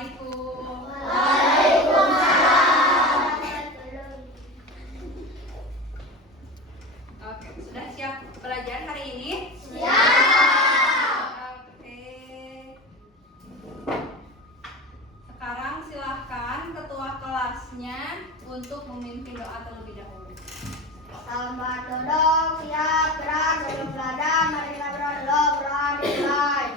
Assalamualaikum. Waalaikumsalam. Oke, sudah siap belajar hari ini? Siap. Oke. Sekarang silahkan ketua kelasnya untuk memimpin doa terlebih dahulu. Selamat duduk, siap, gerak, duduk beladan, mari kita berdoa, dimulai.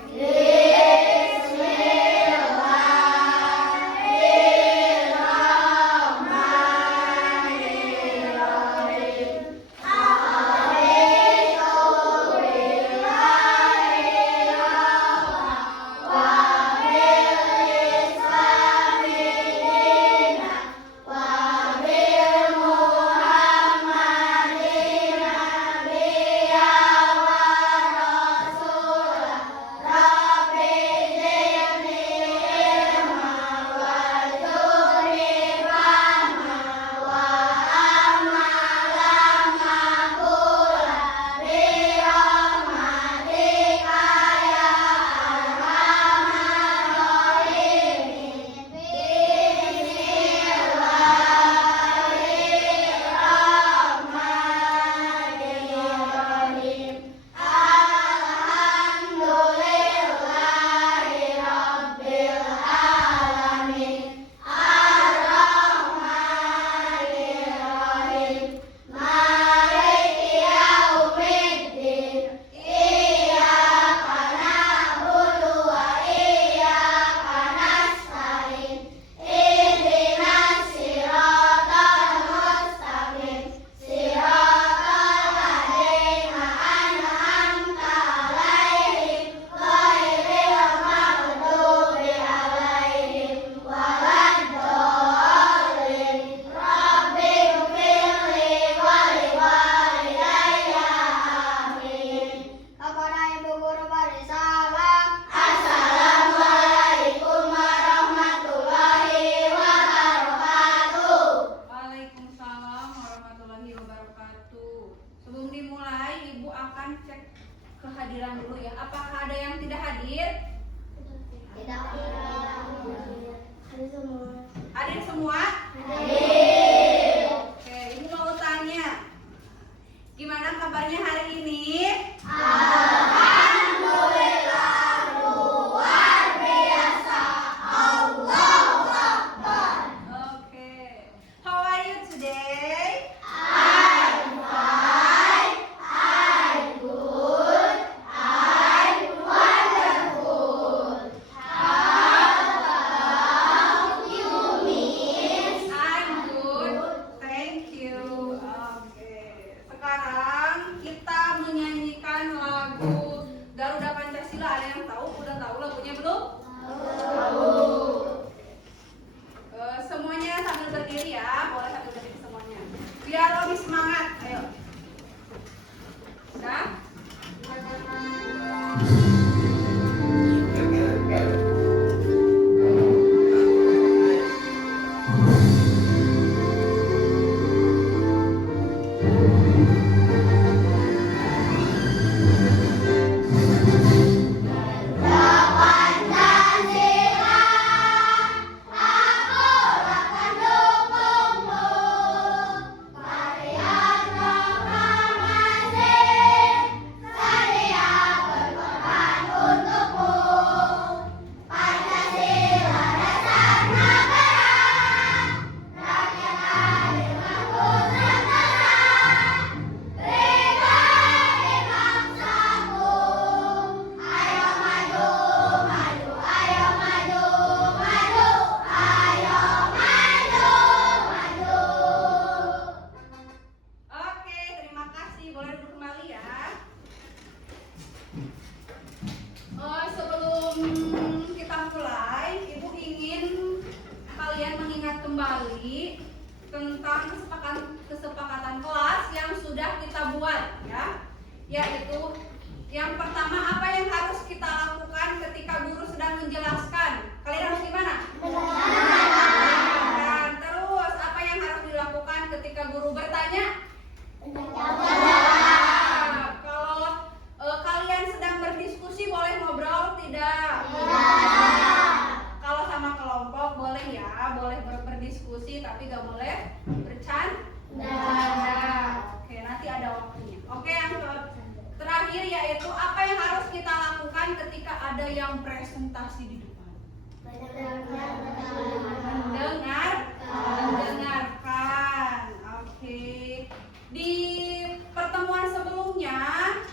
Waalaikumsalam warahmatullahi wabarakatuh. Sebelum dimulai, Ibu akan cek kehadiran dulu ya. Apakah ada yang tidak hadir? Tidak ada semua. Hadir semua? Hadir. Oke, Ibu mau tanya, gimana kabarnya hari ini? Alhamdulillah, luar biasa. Allahu Akbar. Okay. How are you today? I'm fine. I'm good. I'm wonderful. How about you, Miss? I'm good. Thank you. Oke. Sekarang kita menyanyikan lagu Garuda Pancasila. Ada yang tahu? Udah tahu lagunya belum? Semuanya sambil berdiri ya. Boleh sambil berdiri semuanya. Biar lebih semangat. Ayo. Sudah? Pancasila, aku akan dukungmu. Karya proklamasi, sedia berkorban untukmu. Pancasila dasar negara, rakyat adil makmur sejahtera. Berikan bangsaku, ayo maju, maju, ayo maju, maju, ayo maju, maju. Oke, terima kasih. Boleh duduk kembali ya. Sebelum kita mulai, Ibu ingin kalian mengingat kembali tentang kesepakatan kelas yang sudah kita buat ya. Yaitu yang pertama, apa yang harus kita lakukan ketika guru sedang menjelaskan? Kalian harus gimana? Dan terus apa yang harus dilakukan ketika guru bertanya? Kalau kalian sedang berdiskusi boleh ngobrol tidak? Kalau sama kelompok diskusi tapi gak boleh bercanda. Oke, nanti ada waktunya. Oke, yang terakhir yaitu apa yang harus kita lakukan ketika ada yang presentasi di depan? Mendengarkan. Oke. Di pertemuan sebelumnya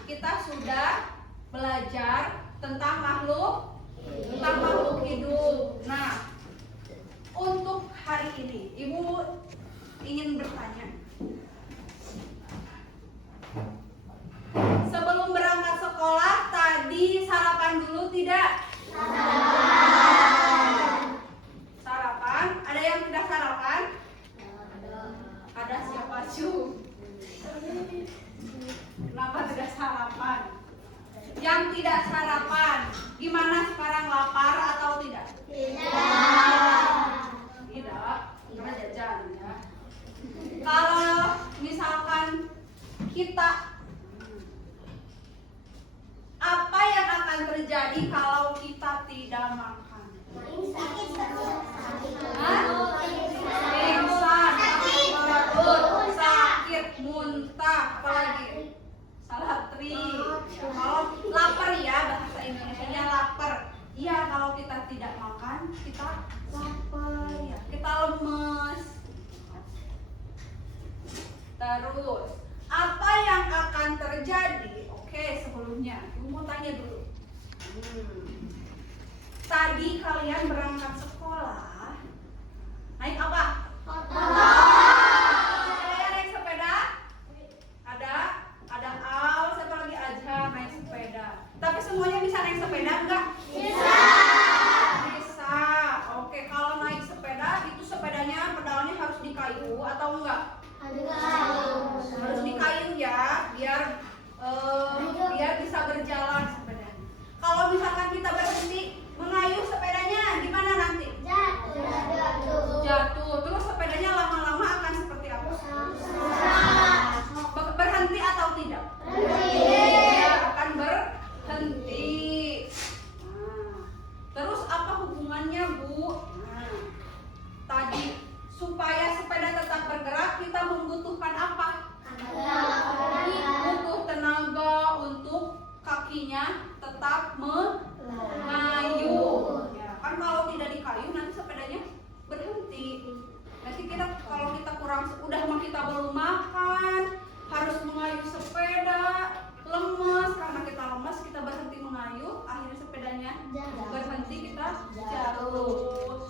kita sudah belajar tentang makhluk hidup. Nah, untuk hari ini Ibu ingin bertanya. Sebelum berangkat sekolah tadi sarapan dulu tidak? Sarapan. Ada yang tidak sarapan? Ada siapa cu? Kenapa tidak sarapan? Yang tidak sarapan, gimana sekarang, lapar atau tidak? Tidak, karena jajan ya. Kalau misalkan kita, apa yang akan terjadi kalau kita tidak makan? Pingsan, perut, sakit, muntah, apalagi? Salatri. Kalau lapar ya, bahasa Indonesianya lapar. Iya, kalau kita tidak makan, kita lapar ya. Kita lemes. Terus, apa yang akan terjadi? Oke, sebelumnya, Ibu mau tanya dulu. Tadi kalian berangkat sekolah, naik apa? Ada yang naik sepeda? Ada Al, siapa lagi aja naik sepeda. Tapi semuanya bisa naik sepeda enggak? Bisa. Oke, kalau naik sepeda itu sepedanya pedalnya harus di kayu atau enggak? Harus di kayu ya, biar bisa berjalan sepedanya. Kalau misalkan kita berhenti mengayuh sepedanya, gimana nanti? Jatuh. Terus sepedanya lama-lama akan seperti apa? Berhenti atau tidak? Ya, akan berhenti. Terus apa hubungannya, Bu? Tadi supaya sepeda tetap bergerak kita membutuhkan apa? Butuh tenaga untuk kakinya tetap mengayuh. Ya, kan kalau tidak dikayuh nanti sepedanya berhenti. Nanti kalau kita kurang, kita belum makan, harus mengayuh sepeda, lemes. Karena kita lemes, kita berhenti mengayuh, akhirnya sepedanya berhenti, kita jatuh.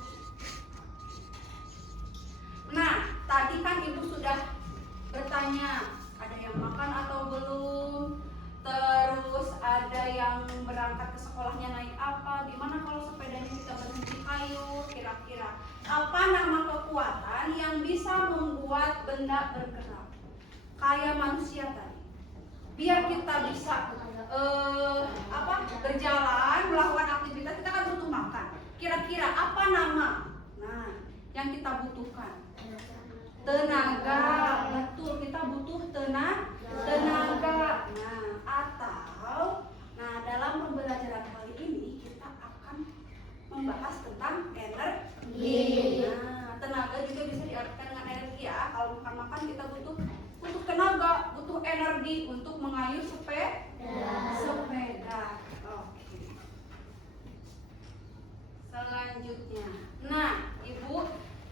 Nah, tadi kan Ibu sudah bertanya, ada yang makan atau belum? Terus ada yang berangkat ke sekolahnya naik apa? Gimana kalau sepedanya kita berhenti kayu? Kira-kira apa nama kekuatan yang bisa membuat benda bergerak? Kayak manusia tadi. Biar kita bisa berjalan, melakukan aktivitas, kita kan butuh makan. Kira-kira apa nama? Nah, yang kita butuhkan tenaga. Betul, kita butuh tenaga. Dalam pembelajaran kali ini kita akan membahas tentang energi. Tenaga juga bisa diartikan dengan energi ya. Kalau makan kita butuh tenaga, butuh energi untuk mengayuh sepeda. Oke. Selanjutnya, Ibu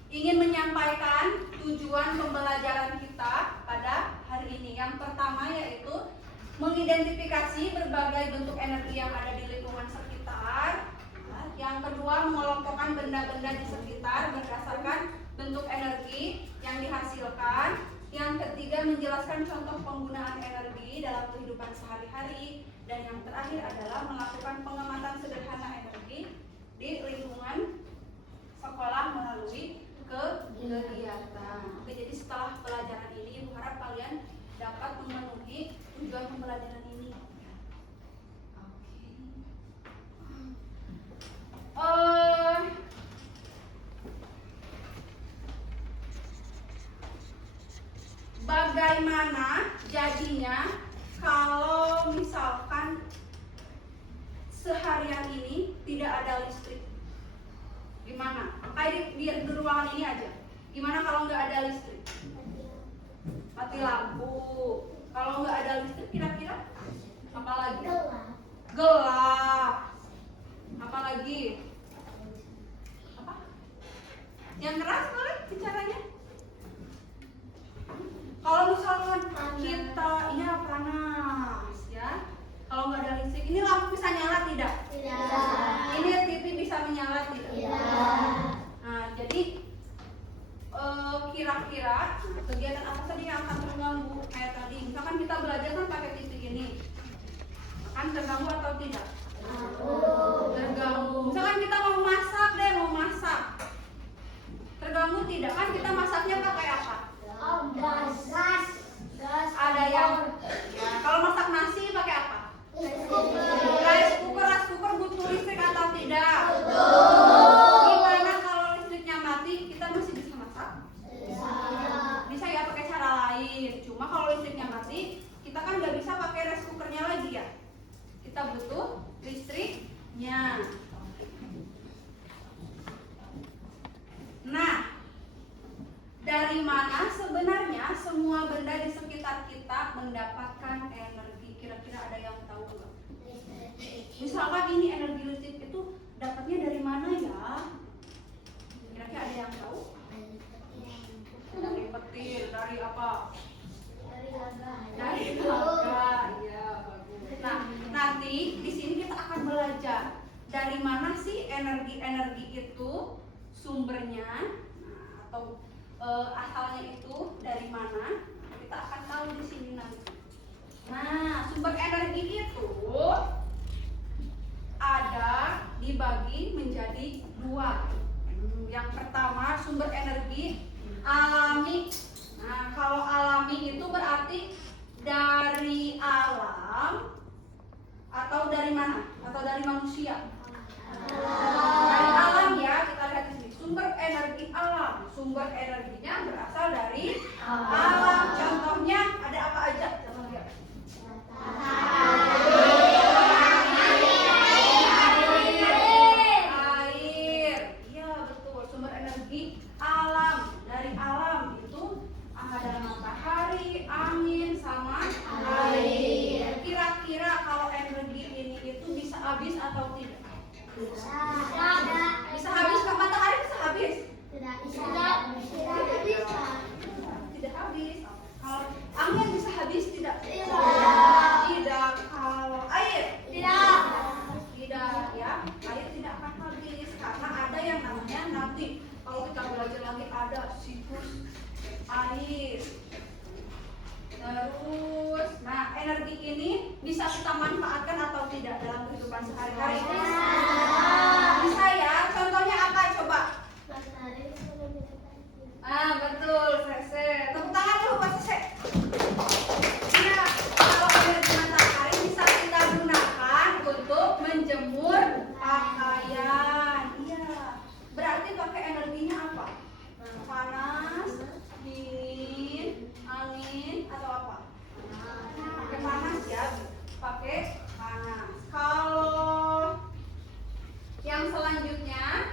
ingin menyampaikan tujuan pembelajaran kita pada hari ini. Yang pertama yaitu mengidentifikasi berbagai bentuk energi yang ada di lingkungan sekitar. Yang kedua, mengelompokkan benda-benda di sekitar berdasarkan bentuk energi yang dihasilkan. Yang ketiga, menjelaskan contoh penggunaan energi dalam kehidupan sehari-hari. Dan yang terakhir adalah melakukan pengamatan sederhana energi di lingkungan sekolah melalui kegiatan. Oke, jadi setelah pelajaran ini, Ibu harap kalian dapat memenuhi tujuan pembelajaran ini. Bagaimana jadinya kalau misalkan seharian ini tidak ada listrik? Gimana? Kayak di ruangan ini aja. Gimana kalau nggak ada listrik? Mati lampu. Kalau nggak ada listrik kira-kira apa lagi? Gelap. Apa lagi? Apa? Yang keras boleh bicaranya? Kalau misalkan kita, ya panas ya. Kalau nggak ada listrik, ini lampu bisa nyala tidak? Tidak. Ini TV bisa menyala tidak? Tidak. Nah, jadi kira-kira kegiatan apa saja yang akan terganggu kayak tadi? Misalkan kita belajar kan pakai TV ini, akan terganggu atau tidak? Terganggu. Misalkan kita mau masak deh, mau masak, terganggu tidak? Kan kita masaknya pakai apa? Gas. Ada yang ya, kalau masak nasi pakai apa? Rice cooker butuh listrik atau tidak? Gimana kalau listriknya mati, kita masih bisa masak? Bisa ya pakai cara lain. Cuma kalau listriknya mati, kita kan nggak bisa pakai rice cookernya lagi ya. Kita butuh listriknya. Nah, dari mana sebenarnya semua benda di sekitar kita mendapatkan energi? Kira-kira ada yang tahu nggak? Misalkan ini energi listrik itu dapatnya dari mana ya? Kira-kira ada yang tahu? Dari petir, dari apa? Dari naga. Ya, bagus. Nah, nanti di sini kita akan belajar dari mana sih energi itu sumbernya, atau asalnya itu dari mana? Kita akan tahu di sini nanti. Nah, sumber energi itu ada dibagi menjadi dua. Yang pertama sumber energi alami. Nah, kalau alami itu berarti dari alam atau dari mana? Atau dari manusia? Dari alam ya, kita lihat di sini. Sumber energi alam. Sumber energinya berasal dari alam. Contohnya ada apa aja? Contohnya. Air. Iya, betul. Sumber energi alam. Dari alam itu ada matahari, angin, sama air. Kira-kira kalau energi ini itu bisa habis atau tidak? Bisa habis, Kak? Matahari bisa habis? Tidak habis. Kalau angin bisa habis tidak? Tidak. Kalau air? Tidak ya. Air tidak akan habis karena ada yang namanya nanti kalau kita belajar lagi ada siklus air. Terus, nah energi ini bisa kita manfaatkan atau tidak dalam kehidupan sehari-hari? Bisa ya. Contohnya apa coba? Betul, Sese. Tepuk tangan dulu buat Sese. Iya, kalau energi matahari bisa kita gunakan untuk menjemur pakaian. Iya. Berarti pakai energinya apa? Panas, dingin, angin, atau apa? Pakai panas ya. Pakai panas. Kalau yang selanjutnya,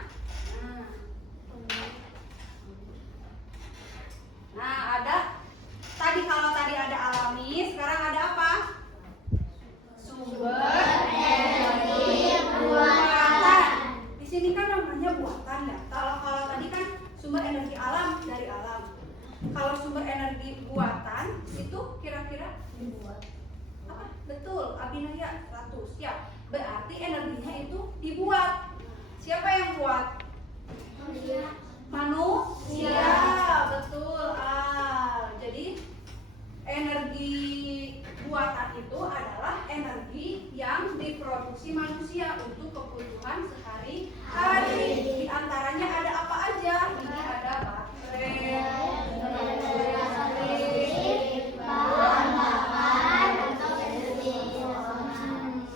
nah ada kalau tadi ada alami, sekarang ada apa? Sumber energi buatan. Di sini kan namanya buatan ya. Kalau tadi kan sumber energi alam dari alam. Kalau sumber energi buatan itu kira-kira dibuat apa? Betul, Abinaya 100 ya. Berarti energinya itu dibuat. Siapa yang buat? Manusia. Betul. Jadi energi buatan itu adalah energi yang diproduksi manusia untuk kebutuhan sehari-hari. Di antaranya ada apa aja? Ini ada baterai,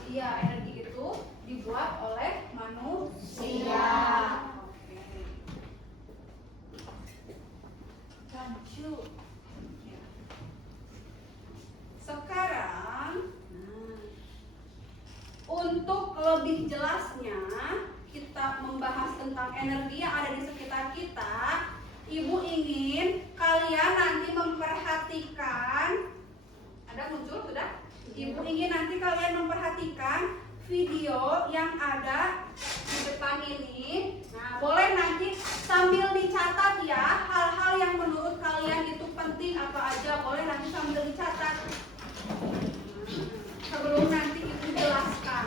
iya, energi itu dibuat oleh manusia. Lanjut. Sekarang, untuk lebih jelasnya kita membahas tentang energi yang ada di sekitar kita. Ibu ingin kalian nanti memperhatikan, ada muncul sudah? Ibu ingin nanti kalian memperhatikan video yang ada di depan ini. Nah, boleh nanti sambil dicatat ya, hal-hal yang menurut kalian itu penting apa aja, boleh nanti sambil dicatat. Sebelum nanti Ibu jelaskan.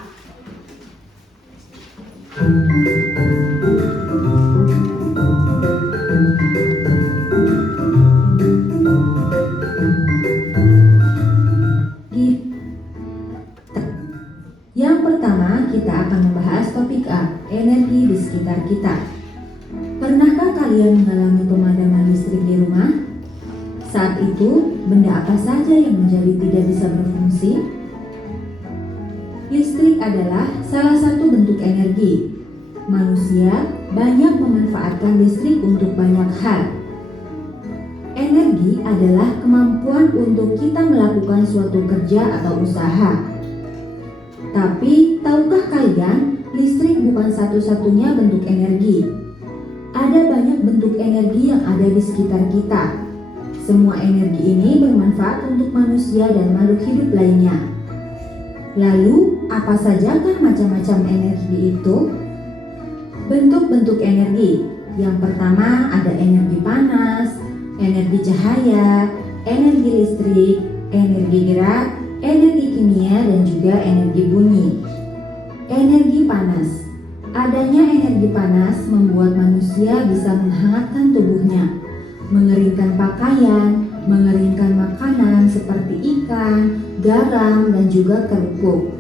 Yang pertama, kita akan membahas topik A, energi di sekitar kita. Pernahkah kalian mengalami pemadaman listrik di rumah? Saat itu, benda apa saja yang menjadi tidak bisa berfungsi? Listrik adalah salah satu bentuk energi. Manusia banyak memanfaatkan listrik untuk banyak hal. Energi adalah kemampuan untuk kita melakukan suatu kerja atau usaha. Tapi, tahukah kalian, listrik bukan satu-satunya bentuk energi. Ada banyak bentuk energi yang ada di sekitar kita. Semua energi ini bermanfaat untuk manusia dan makhluk hidup lainnya. Lalu, apa sajakah macam-macam energi itu? Bentuk-bentuk energi. Yang pertama ada energi panas, energi cahaya, energi listrik, energi gerak, energi kimia, dan juga energi bunyi. Energi panas. Adanya energi panas membuat manusia bisa menghangatkan tubuhnya, mengeringkan pakaian, mengeringkan makanan seperti ikan, garam, dan juga kerupuk.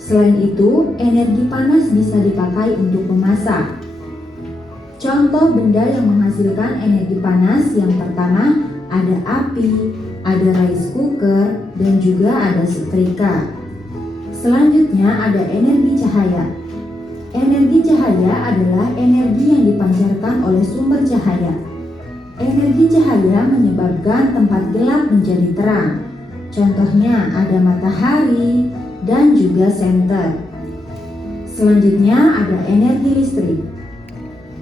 Selain itu, energi panas bisa dipakai untuk memasak. Contoh benda yang menghasilkan energi panas yang pertama ada api, ada rice cooker, dan juga ada setrika. Selanjutnya ada energi cahaya. Energi cahaya adalah energi yang dipancarkan oleh sumber cahaya. Energi cahaya menyebabkan tempat gelap menjadi terang. Contohnya ada matahari dan juga senter. Selanjutnya ada energi listrik.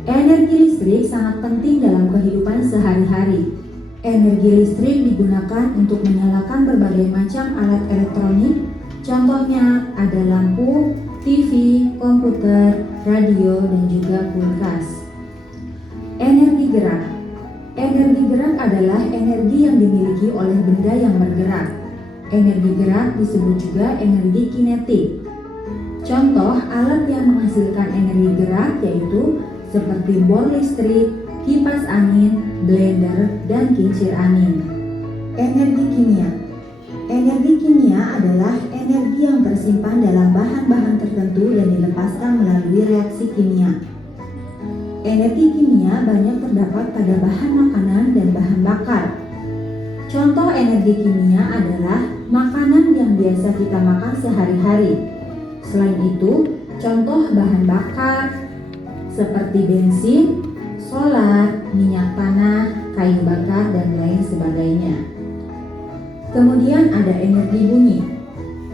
Energi listrik sangat penting dalam kehidupan sehari-hari. Energi listrik digunakan untuk menyalakan berbagai macam alat elektronik. Contohnya ada lampu, TV, komputer, radio, dan juga kulkas. Energi gerak. Energi gerak adalah energi yang dimiliki oleh benda yang bergerak. Energi gerak disebut juga energi kinetik. Contoh alat yang menghasilkan energi gerak yaitu seperti bor listrik, kipas angin, blender, dan kincir angin. Energi kimia. Energi kimia adalah energi yang tersimpan dalam bahan-bahan tertentu dan dilepaskan melalui reaksi kimia. Energi kimia banyak terdapat pada bahan makanan dan bahan bakar. Contoh energi kimia adalah makanan yang biasa kita makan sehari-hari. Selain itu, contoh bahan bakar seperti bensin, solar, minyak tanah, kayu bakar, dan lain sebagainya. Kemudian ada energi bunyi.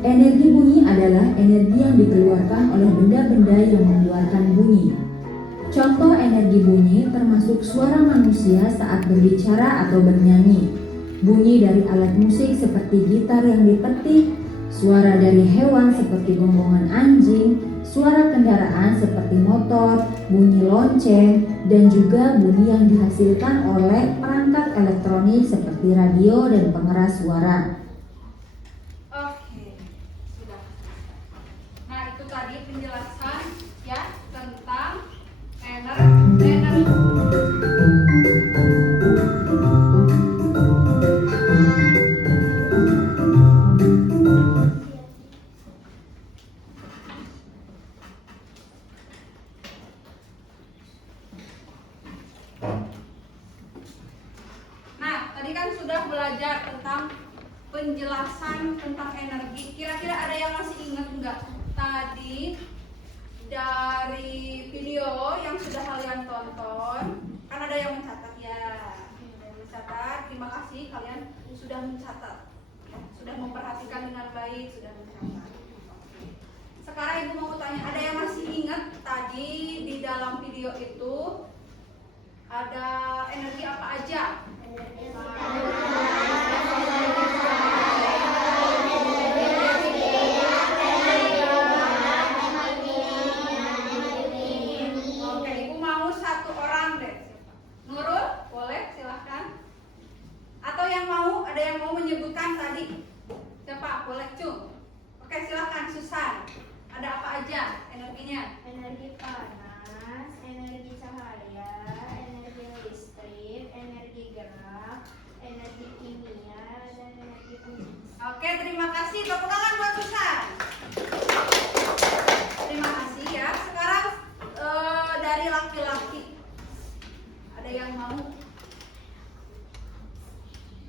Energi bunyi adalah energi yang dikeluarkan oleh benda-benda yang mengeluarkan bunyi. Contoh energi bunyi termasuk suara manusia saat berbicara atau bernyanyi, bunyi dari alat musik seperti gitar yang dipetik, suara dari hewan seperti gonggongan anjing, suara kendaraan seperti motor, bunyi lonceng, dan juga bunyi yang dihasilkan oleh perangkat elektronik seperti radio dan pengeras suara. Oke, sudah. Nah, itu tadi penjelasan ya tentang energi. Nah, tadi kan sudah belajar tentang penjelasan tentang energi. Kira-kira ada yang masih ingat enggak tadi dari video yang sudah kalian tonton? Kan ada yang mencatat ya. Ada yang mencatat. Terima kasih kalian sudah mencatat. Ya, sudah memperhatikan dengan baik, sudah mencatat. Sekarang Ibu mau tanya, ada yang masih ingat tadi di dalam video itu Ada energi apa aja? Oke, Ibu mau satu orang deh. Nurul, boleh silahkan. Atau ada yang mau menyebutkan tadi? Siapa? Boleh, Cung. Oke, silahkan Susan. Ada apa aja energinya? Energi panas, energi cahaya, energi listrik, energi gerak, energi kimia, dan energi bunyi. Oke, terima kasih. Tepuk tangan buat Susan. Terima kasih ya. Sekarang dari laki-laki. Ada yang mau?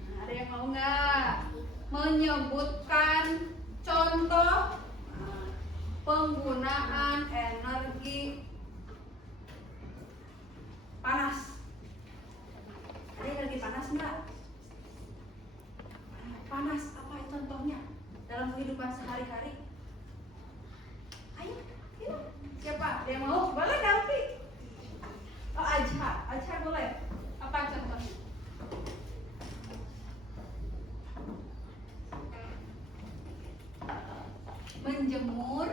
Nah, ada yang mau nggak menyebutkan contoh penggunaan energi panas? Ada energi panas nggak? Panas, apa itu contohnya dalam kehidupan sehari-hari? Ayo, yuk. Siapa? Ada yang mau? Boleh nanti. Oh, Ajha boleh. Apa contohnya? Menjemur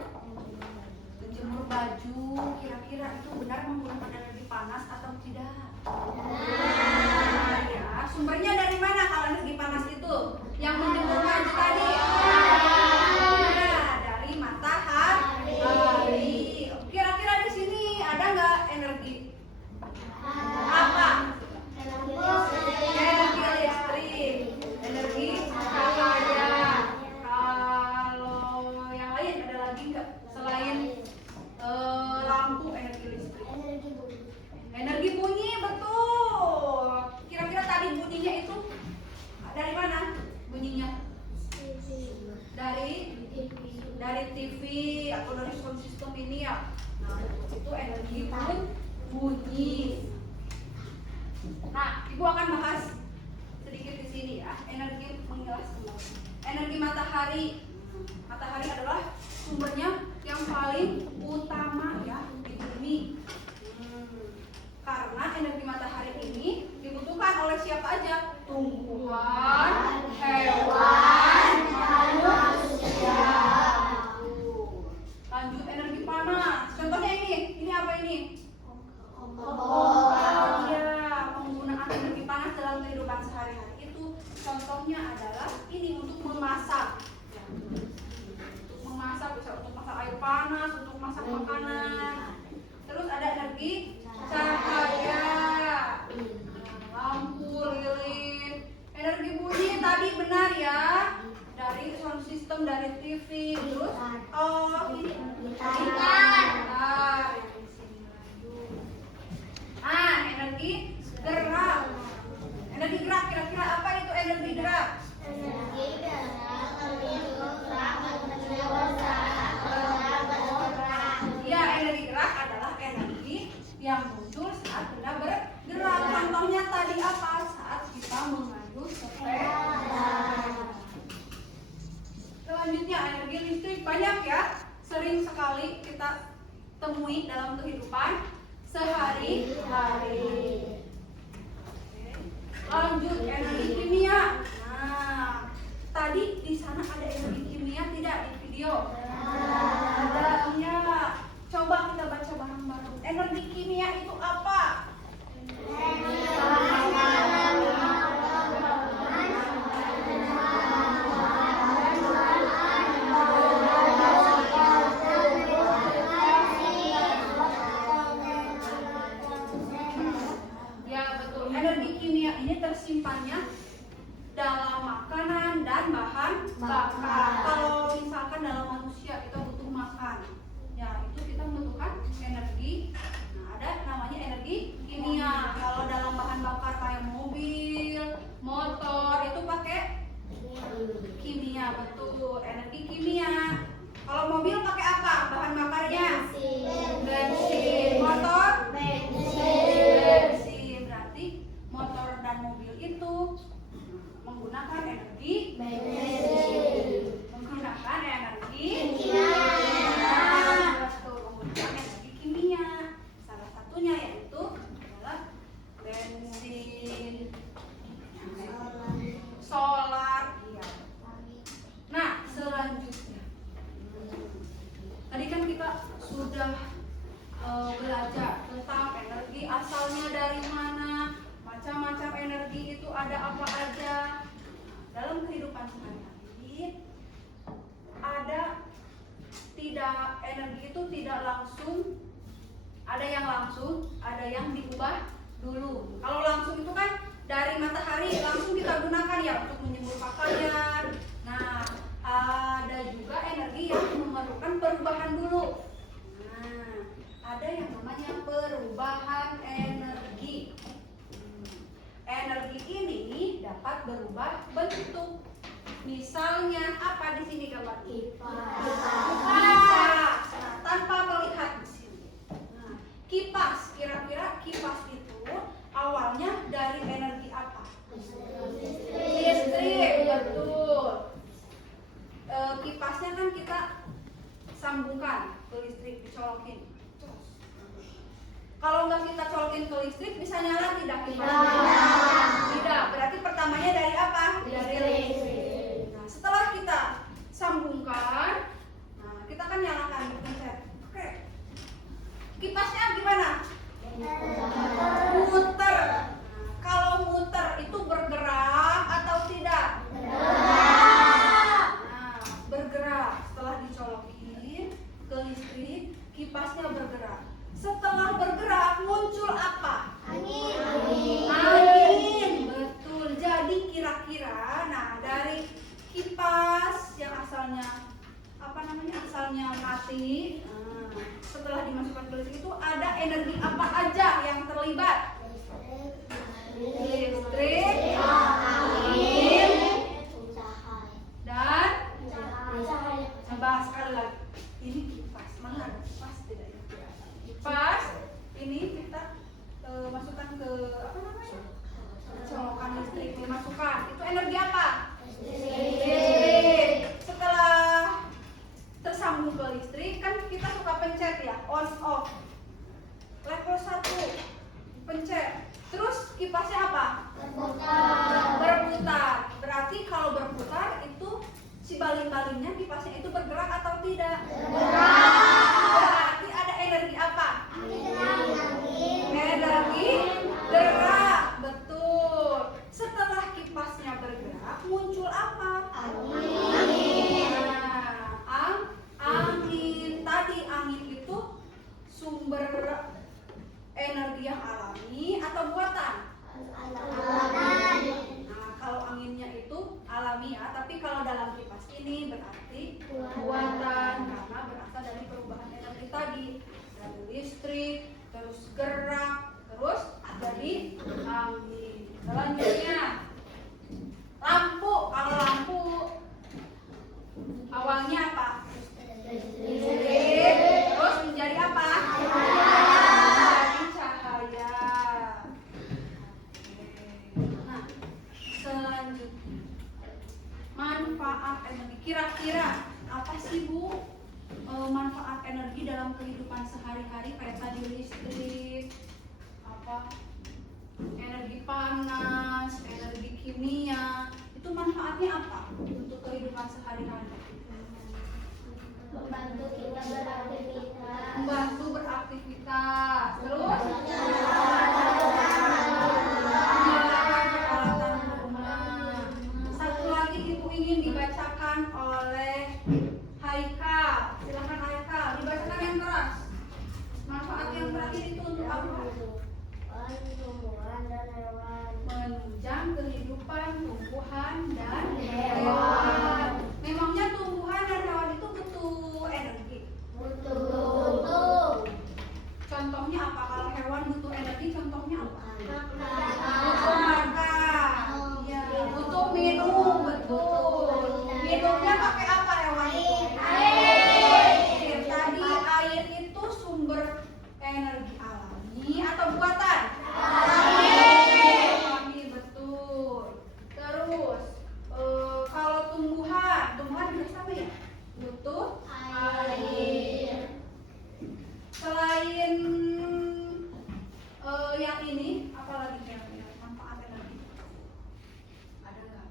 baju, kira-kira itu benar menggunakan energi panas atau tidak? Benar ya. Sumbernya dari mana kalau energi panas itu? Yang menjemur baju tadi? Nah, dari matahari. Kira-kira di sini ada nggak energi apa? Energi listrik, energi cahaya. Kalau yang lain ada lagi nggak selain lampu energi listrik? Energi bunyi, betul. Kira-kira tadi bunyinya itu dari mana? Bunyinya dari TV atau dari sound system ini ya. Nah, itu energi bunyi. Nah, Ibu akan bahas sedikit di sini ya. Energi mengilas kembali. Energi matahari. Matahari adalah sumbernya yang paling utama ya di bumi. Karena energi matahari ini dibutuhkan oleh siapa aja? Tumbuhan, hewan, manusia. Lanjut energi panas. Contohnya ini apa ini? Ya, penggunaan energi panas dalam kehidupan sehari-hari itu contohnya adalah ini untuk memasak. Untuk memasak bisa untuk masak air panas, untuk masak makanan. Terus ada energi cahaya, lampu, lilin. Energi bunyi tadi benar ya, dari sound system, dari TV. Terus ini gitar. Energi gerak. Energi gerak, kira-kira apa itu energi gerak? Ya, energi gerak adalah energi yang muncul saat benda bergerak. Contohnya tadi apa? Saat kita mengayuh sepeda. Selanjutnya energi listrik banyak ya, sering sekali kita temui dalam kehidupan sehari-hari. Lanjut energi kimia. Nah, tadi di sana ada energi kimia tidak di video? Ada. Coba kita baca bareng-bareng. Energi kimia itu apa? Ya betul. Energi kimia ini tersimpannya dalam makanan dan bahan bakar. Kalau misalkan dalam manusia kita butuh makan, ya itu kita membutuhkan energi. Nah, ada namanya energi kimia. Kalau dalam bahan bakar kayak mobil, motor itu pakai kimia, betul. Energi kimia. Kalau mobil pakai apa? Bahan bakarnya? Bensin. Motor? Bensin. Berarti motor dan mobil itu menggunakan energi menggunakan energi kimia. Betul, menggunakan energi kimia. Salah satunya yaitu adalah belajar tentang energi asalnya dari mana, macam-macam energi itu ada apa aja. Dalam kehidupan sehari-hari ada tidak energi itu tidak langsung, ada yang langsung, ada yang diubah dulu. Kalau langsung itu kan dari matahari langsung kita gunakan ya untuk menjemur pakaian. Nah, ada juga energi yang memerlukan perubahan dulu. Nah, ada yang namanya perubahan energi. Energi ini dapat berubah bentuk. Misalnya apa di sini gambar? Kipas. Nah, tanpa melihat di sini. Nah, kipas, kira-kira kipas itu awalnya dari energi apa? Listrik, betul. Kipasnya kan kita sambungkan ke listrik, dicolokin. Kalau nggak kita colokin ke listrik, bisa nyala tidak kipasnya? Tidak. Berarti pertamanya dari apa? Dari listrik. Nah, setelah kita sambungkan, nah kita kan nyalakan, pencet. Oke. Kipasnya gimana? Muter. Nah, kalau muter itu bergerak atau tidak? Nah, bergerak. Setelah dicolokin ke listrik, kipasnya bergerak. Setelah bergerak muncul apa? Angin, betul. Jadi kira-kira, nah dari kipas yang asalnya apa namanya? Asalnya mati. Nah, setelah dimasukkan ke listrik itu ada energi apa aja yang terlibat? Listrik, angin, dan coba sekali lagi. Ini kipas, mana ada kipas tidak ya? Kipas ini kita masukkan ke apa namanya? Colokan listrik, dimasukkan. Itu energi apa? Listrik. Setelah tersambung ke listrik kan kita suka pencet ya, on off. Level 1 pencet. Terus kipasnya apa? Berputar. Berarti kalau berputar itu si baling-balingnya kipasnya itu bergerak atau tidak? Berarti ada energi apa? Energi gerak, betul. Setelah kipasnya bergerak, muncul apa? Nah, angin. Tadi angin itu sumber energi yang alami atau buatan? Nah, kalau anginnya itu alami ya, tapi kalau dalam kipas ini berarti buatan karena berasal dari perubahan energi tadi. Dari listrik, terus gerak, terus jadi angin. Selanjutnya lampu. Kalau lampu awalnya apa? Listrik, terus menjadi apa? Menjadi cahaya. Nah, selanjutnya manfaat energi. Kira-kira apa sih Bu manfaat energi dalam kehidupan sehari-hari kayak tadi listrik, apa energi panas, energi kimia, itu manfaatnya apa untuk kehidupan sehari-hari? Membantu kita beraktivitas. Membantu beraktivitas. Terus peralatan rumah. Satu lagi Ibu ingin dibacakan oleh Haikal. Silakan Haikal, dibacakan yang keras. Manfaat yang terakhir itu untuk apa? Tumbuhan dan hewan. Menunjang kehidupan tumbuhan dan hewan. Memangnya tumbuhan dan hewan itu butuh energi? Butuh. Contohnya apa? Kalau hewan butuh energi, contohnya apa? Makan. Butuh makan. Iya. Butuh minum, betul. Minumnya pakai apa hewan itu? Air. Tadi air itu sumber energi alami atau buatan? Alami, betul. Terus kalau tumbuhan juga sama ya? Butuh air. Selain yang ini, apa lagi kira-kira manfaat energi? Ada nggak?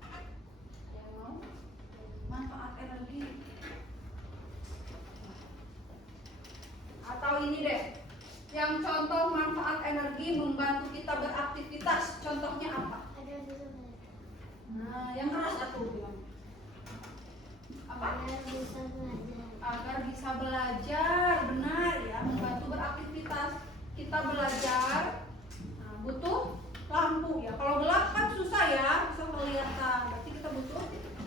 Ada yang mau? Manfaat energi. Atau ini deh, Yang contoh manfaat energi membantu kita beraktivitas. Contohnya apa? Ada bisa belajar. Nah, yang keras atuh bilang. Apa? Ada bisa belajar. Agar bisa belajar, benar ya, membantu beraktivitas. Kita belajar, nah, butuh lampu ya. Kalau gelap kan susah ya, bisa kelihatan. Berarti kita butuh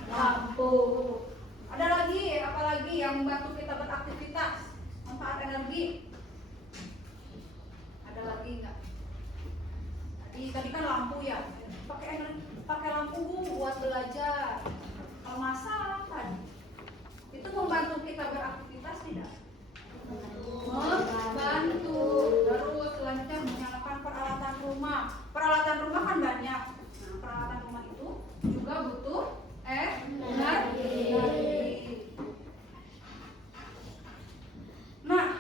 lampu. Ada lagi, apalagi yang membantu kita beraktivitas, manfaat energi? Ada lagi nggak? Tadi kan lampu ya. Pakai lampu buat belajar. Kalau masak tadi, itu membantu kita beraktivitas tidak? Membantu. Terus selanjutnya menyalakan peralatan rumah. Peralatan rumah kan banyak. Nah, peralatan rumah itu juga butuh energi. Nah,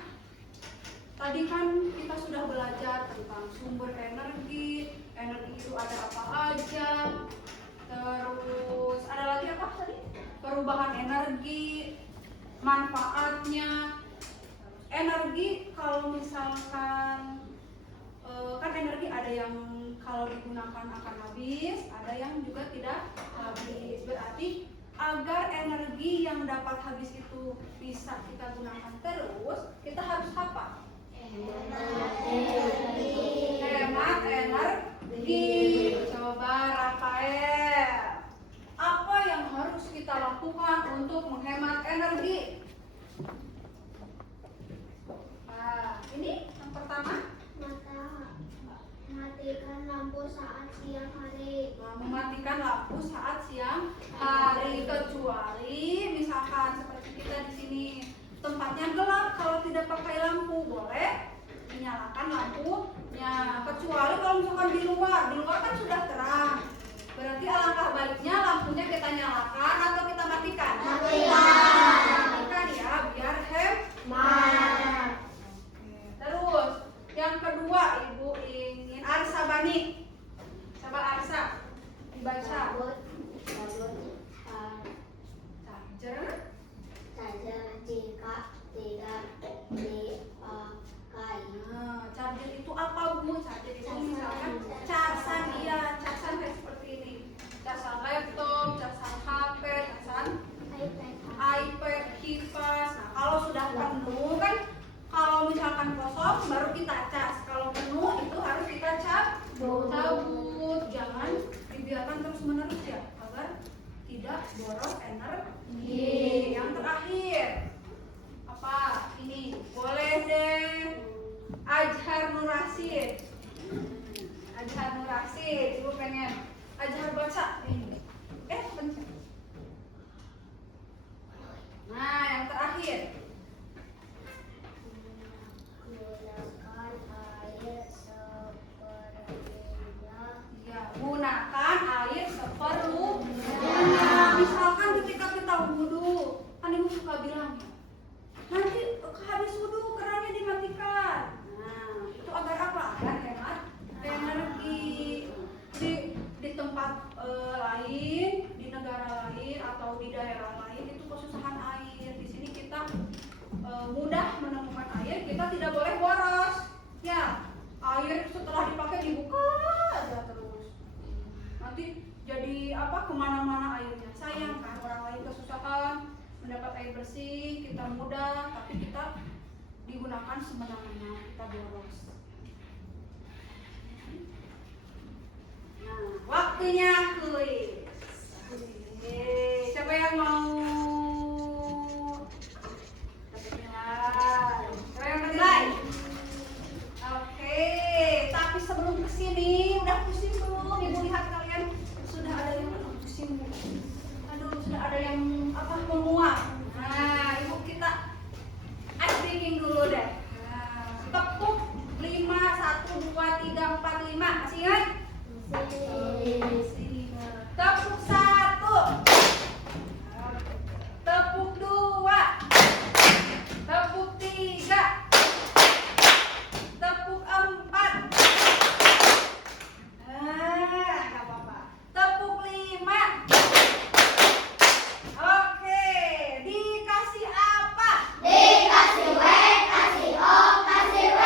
tadi kan kita sudah belajar tentang sumber energi. Energi itu ada apa aja. Terus ada lagi apa tadi? Perubahan energi, manfaatnya. Energi kalau misalkan kan energi ada yang kalau digunakan akan habis, ada yang juga tidak habis. Berarti agar energi yang dapat habis itu bisa kita gunakan terus, kita harus apa? Hemat energi. Coba Rafael, apa yang harus kita lakukan untuk menghemat energi? Ini yang pertama, Matikan lampu saat siang hari. mematikan lampu saat siang hari, kecuali misalkan seperti kita di sini tempatnya gelap, kalau tidak pakai lampu boleh dinyalakan lampunya, kecuali kalau misalkan di luar kan sudah terang, berarti alangkah baiknya lampunya kita nyalakan atau kita matikan? Matikan ya, biar hemat. Terus yang kedua, Ibu ingin Arsa Bani. Coba Arsa dibaca. Charger jika tidak dipakai. Nah, charger itu apa Bu? Charger itu misalkan casan, iya, casan kayak seperti ini. Casan laptop, casan HP, casan iPad, kipas. Nah, kalau sudah penuh kan, kalau misalkan kosong baru kita cas. Kalau penuh itu harus kita cabut. Jangan dibiarkan terus menerus ya, agar tidak boros energi. Yang terakhir apa? Ini boleh deh Azhar Nur Rasid. Azhar Nur Rasid, Ibu pengen Azhar baca ini. Bentar. Nah, yang terakhir. Gunakan air seperlunya. Misalkan ketika kita wudhu, kan Ibu suka bilang, nanti habis wudhu kerannya dimatikan. Nah, itu agar apa? Agar hemat energi. Di tempat lain, di negara lain atau di daerah lain itu kesusahan air. Di sini kita mudah menemukan air, kita tidak boleh boros. Ya, air setelah dipakai dibuka aja terus. Nanti jadi apa, kemana-mana airnya. Sayang kan, orang lain kesusahan mendapat air bersih, kita mudah, tapi kita digunakan semena-mena, kita boros. Nah, waktunya kuis. Siapa yang mau? Siapa yang mulai? Oke, tapi sebelum kesini udah pusing belum? Ibu lihat kalian sudah ada yang pusing. Aduh, sudah ada yang apa, menguap. Nah, Ibu kita ice breaking dulu deh. Nah, tepuk 5, 1, 2, 3, 4, 5. Masih ingat? Tepuk 1, tepuk 2, tepuk 3, tepuk 4. Gak apa-apa. Tepuk 5. Oke, dikasih apa? Dikasih W, kasih O, kasih W.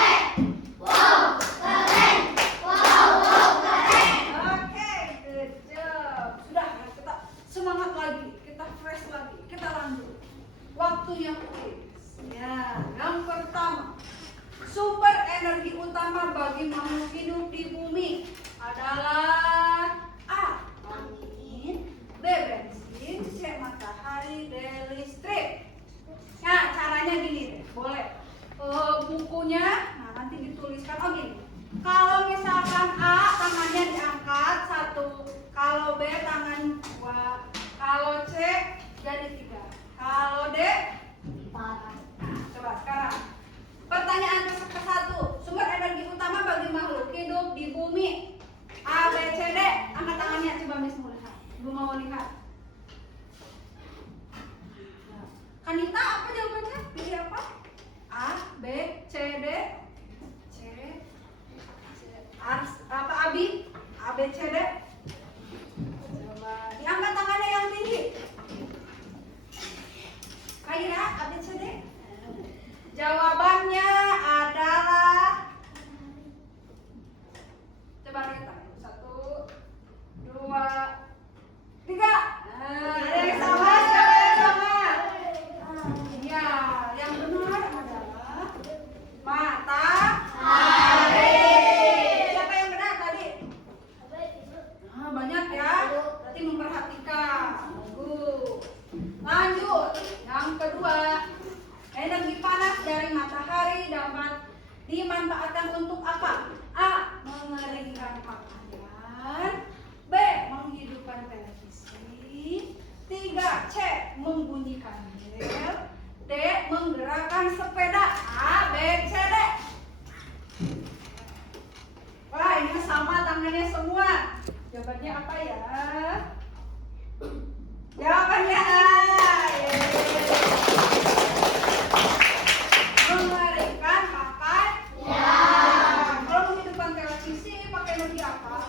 energi utama bagi makhluk hidup di bumi adalah A. Angin, B. Bensin, C. Matahari, D. Listrik. Nah, caranya gini deh, boleh bukunya, nah nanti dituliskan. Oh gini, kalau misalkan A tangannya diangkat 1, kalau B tangan 2, kalau C jadi 3, kalau D 4. Nah, coba sekarang pertanyaan ke-1, sumber energi utama bagi makhluk hidup di bumi A, B, C, D. Angkat tangannya, coba Miss mau lihat. Ibu mau lihat. Kanita apa jawabannya? Pilih apa? A, B, C, D. C, apa Abi? A, B, C, D. Coba diangkat tangannya yang tinggi. Kaira, A, B, C, D. Jawabannya adalah, coba lihat 1, 2, 3. Ada yang sama, siapa yang sama? Ya, yang benar adalah matahari. Siapa yang benar tadi? Nah, banyak ya. Berarti memperhatikan. Bagus. Lanjut. Yang kedua, energi panas dari matahari dapat dimanfaatkan untuk apa? A. Mengeringkan pakaian. B. Menghidupkan televisi. 3. C. Membunyikan bel. D. Menggerakkan sepeda. A, B, C, D. Wah, ini sama tangannya semua. Jawabannya apa ya? Jawabannya A. Mengeringkan pakaian. Kalau menghidupkan televisi pakai energi apa?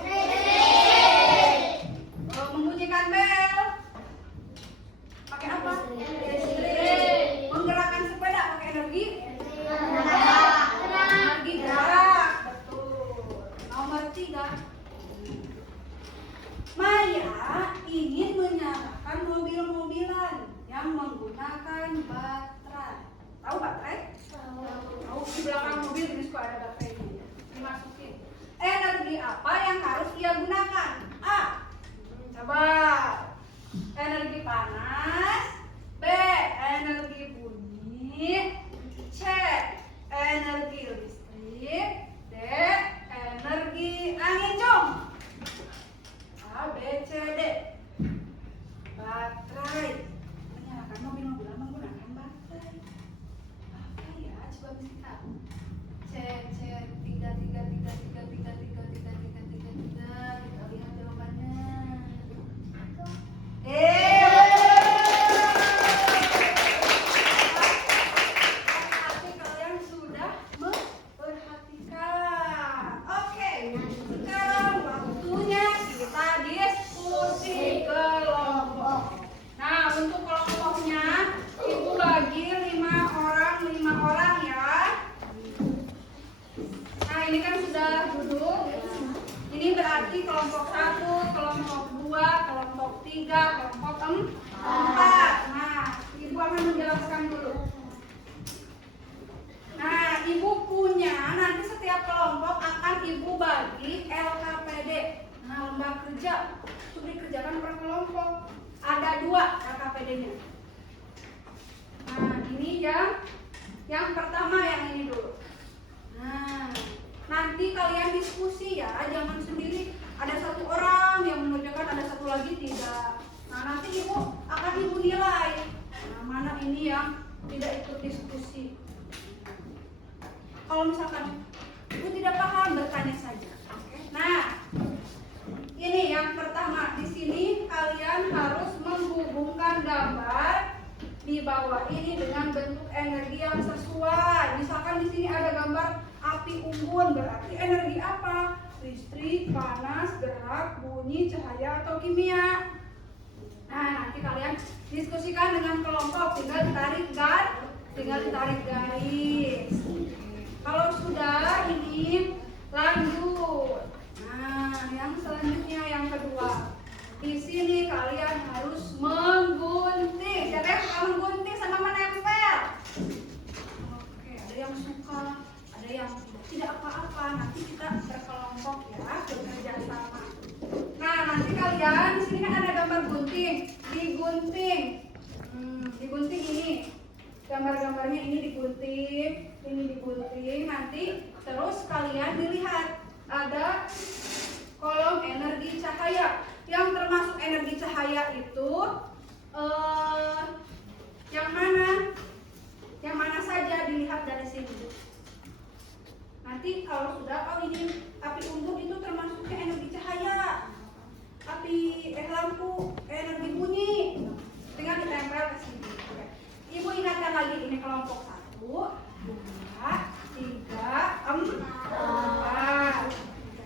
Membunyikan bel pakai apa? Listrik. Menggerakkan sepeda pakai energi gerak. Betul. Nomor 3, Maya ingin menyalakan mobil-mobilan yang menggunakan baterai. Tahu baterai? Tahu. Di belakang mobil ini suka ada baterainya. Dimasukin. Energi apa yang harus ia gunakan? A. Coba. Energi panas. B. Energi bunyi. C. Energi listrik. D. Energi angin cung. A, B, C, D. Baterai. Menyalakan mobil-mobilan menggunakan baterai. Apa ya? Coba bisa. C, 3. Kita lihat jawabannya. Berarti kalian sudah memperhatikan. Oke, sekarang waktunya kita diskusi kelompok. Nah, untuk kelompoknya Ibu bagi 5 orang ya. Nah, ini kan sudah duduk. Ini berarti kelompok 1, kelompok 2, kelompok 3, kelompok 4. Nah, Ibu akan menjelaskan dulu. Nah, Ibu punya nanti setiap kelompok akan Ibu bagi LKPD. Nah, lomba kerja untuk dikerjakan per kelompok. Ada 2 LKPD-nya. Nah, ini yang pertama yang ini dulu. Nah, nanti kalian diskusi ya, jangan sendiri. Ada 1 orang yang mengerjakan, ada 1 lagi tidak. Nah, nanti Ibu akan Ibu nilai. Nah, mana ini yang tidak ikut diskusi. Kalau misalkan Ibu tidak paham, bertanya saja. Oke. Nah, ini yang pertama. Di sini kalian harus menghubungkan gambar di bawah ini dengan bentuk energi yang sesuai. Misalkan di sini ada gambar api unggun, berarti energi apa? Listrik, panas, gerak, bunyi, cahaya, atau kimia. Nah, nanti kalian diskusikan dengan kelompok, tinggal ditarik garis. Kalau sudah, ini lanjut. Nah, yang selanjutnya yang kedua. Di sini kalian harus menggunting. Siapa yang suka menggunting sama menempel? Oke, ada yang suka, ada yang tidak. tidak apa-apa, nanti kita berkelompok ya, bekerja sama. Nah, nanti kalian di sini kan ada gambar gunting, digunting. Digunting ini. Gambar-gambarnya ini digunting, nanti terus kalian dilihat ada kolom energi cahaya. Yang termasuk energi cahaya itu yang mana? Yang mana saja dilihat dari sini. Nanti kalau sudah, ini api unggun itu termasuknya energi cahaya. Lampu energi bunyi. Tinggal ditempel ke sini. Oke. Ibu ingatkan lagi, ini kelompok 1, 2, 3, 4.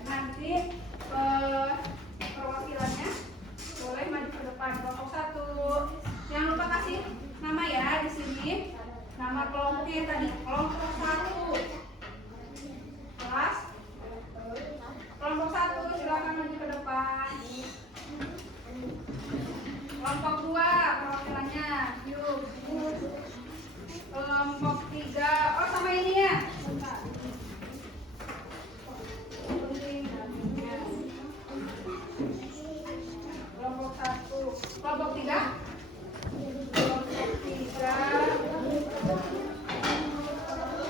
Nanti perwakilannya boleh maju ke depan. Kelompok 1. Jangan lupa kasih nama ya di sini. Nama kelompoknya tadi, kelompok 1. Kelas. Kelompok 1 silakan maju ke depan. Kelompok 2 perwakilannya, yuk. Kelompok 3, oh sama ini ya. Kelompok 1, kelompok 3. Kelompok 3.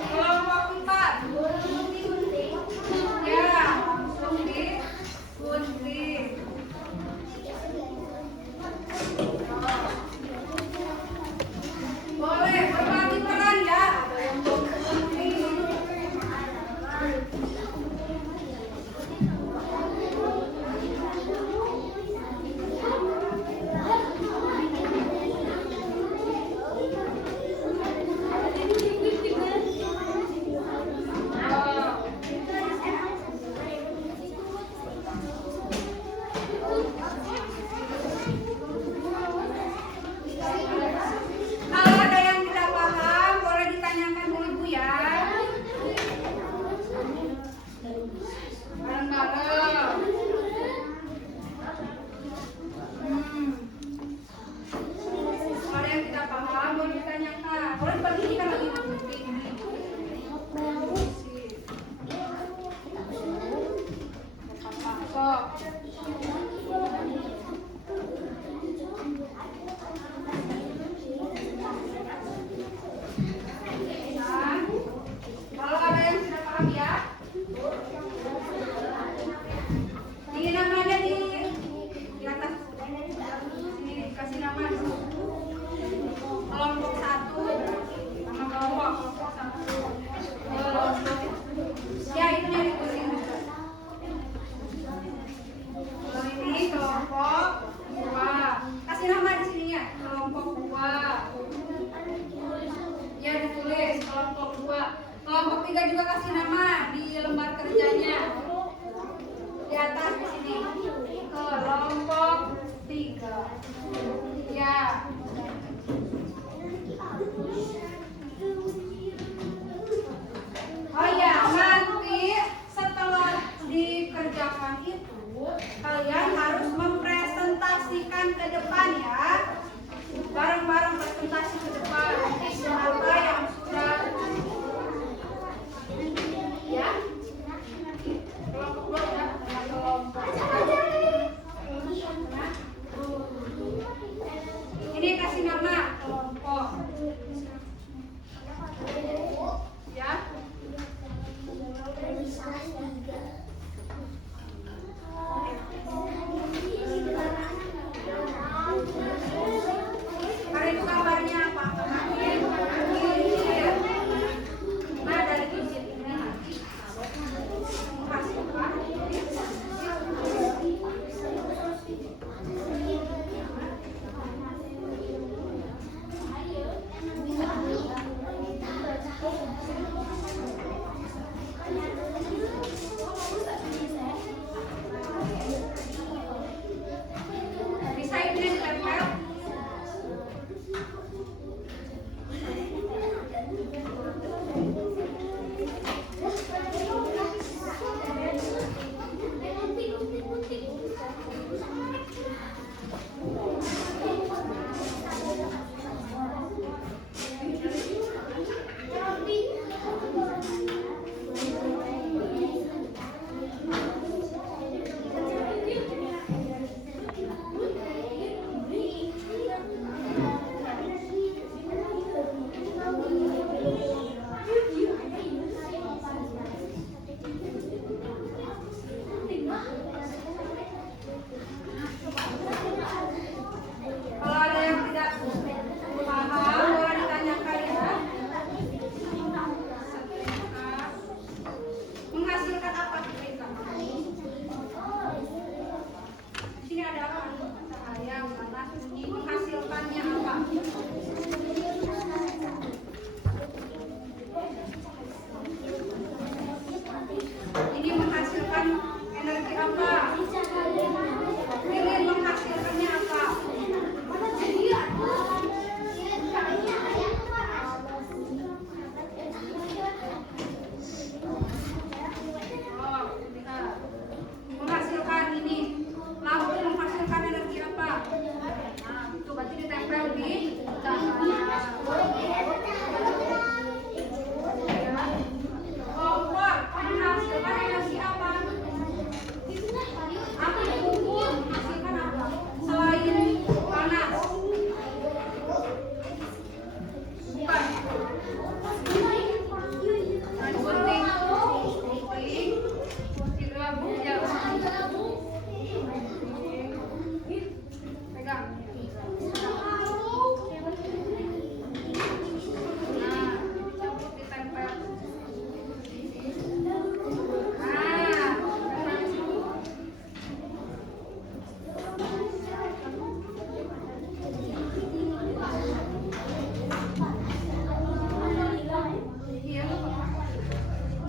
Kelompok 4. Ya, langsung digunting. Boleh berbagi peran ya. Ada yang gunting. Kalau ada yang tidak paham, boleh ditanyakan ke ibu ya. Bareng-bareng. Kalau ada yang tidak paham, boleh ditanyakan. Boleh dibagikan lagi. Masuk. Kalau ada yang tidak paham ya, ini namanya di atas sini dikasih nama. Kelompok 1, nama kelompok 1. Ya itu yang dikusin. Kalau ini kelompok 2, kasih nama di sini ya, kelompok 2. Ya ditulis kelompok 2. Kelompok 3 juga kasih nama di lembar kerjanya. Di atas di sini. Kelompok 3. Ya. Oh ya, nanti setelah dikerjakan itu kalian harus mempresentasikan ke depan ya. Bareng-bareng presentasi ke depan. Apa yang sudah ya. Kelompok 2 ya. Kelompok. Ini kasih nama kelompok. Ya. Hari itu kabarnya apa? Nah, dari izin ini nanti kasih apa? Ini menghasilkan energi apa? Lilin menghasilkannya apa? Oh, lihat. Menghasilkan ini. Lampu menghasilkan energi apa? Nah, itu berarti ditempel di cahaya. Kompor menghasilkan energi apa? Api unggun menghasilkan apa? Selain panas. Bukan. Nah, gunting. Tidak bujang. Pegang. Nah, cabut ditempel.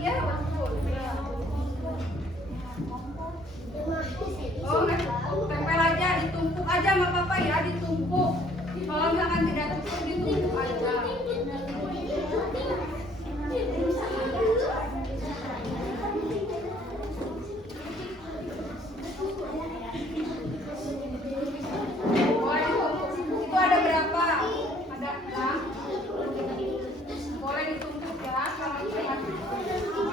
Iya, betul. Oh, enggak. Tempel aja, ditumpuk aja nggak apa-apa ya, ditumpuk. Kalau misalkan tidak cukup, ditumpuk aja. Boleh ditumpuk. Itu ada berapa? Ada 6. Boleh ditumpuk ya, kalau misalkan tidak cukup.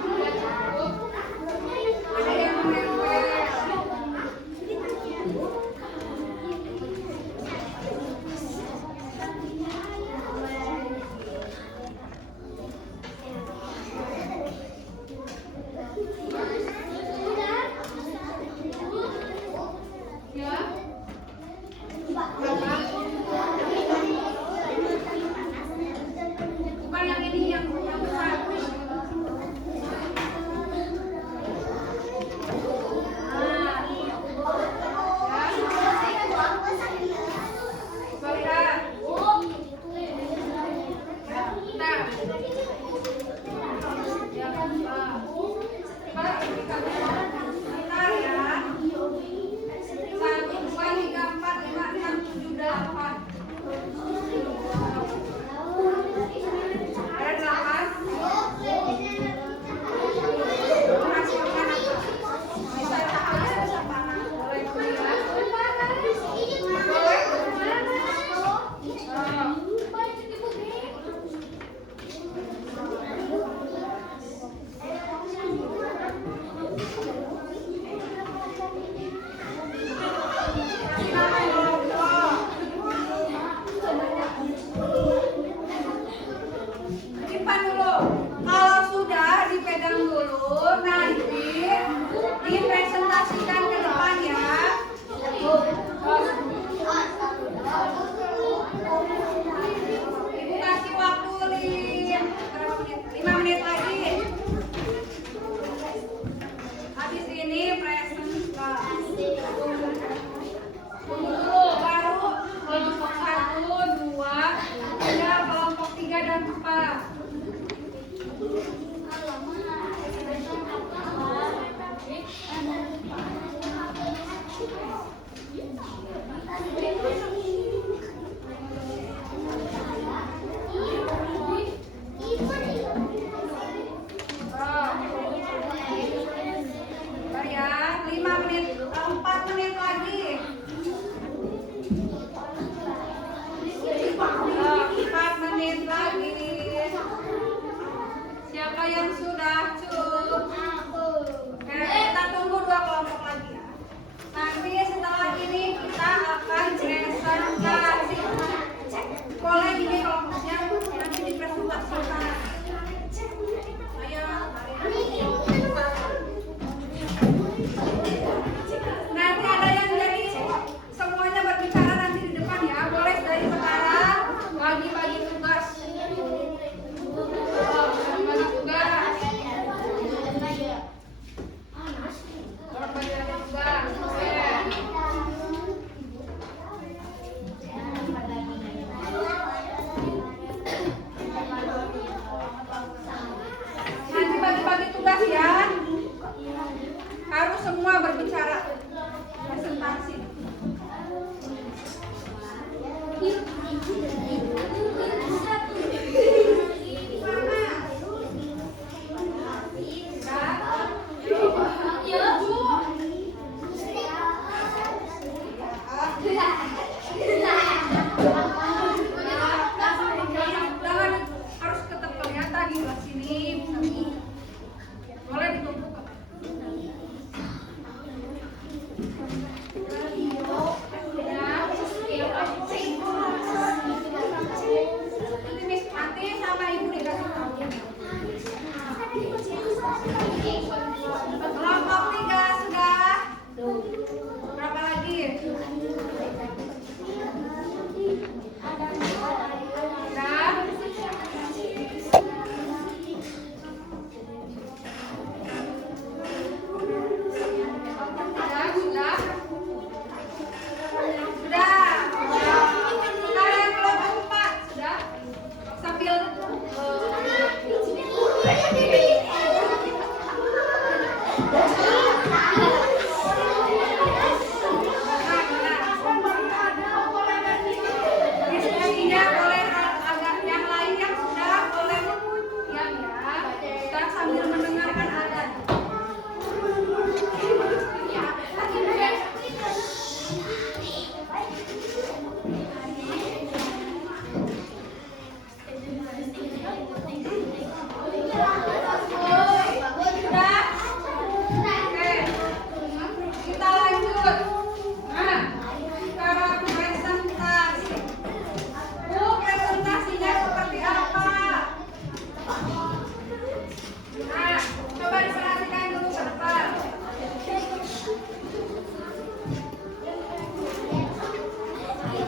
Ada yang menempel. Ya. Bukan yang ini, yang besar. Diskusinya boleh agak yang lain yang sudah boleh diam ya. Kita sambil mendengarkan adan. Sudah? Oke. Kita lanjut. Nah, sekarang presentasi. Bu, presentasinya seperti apa? Nah, coba diperhatikan dulu ke depan.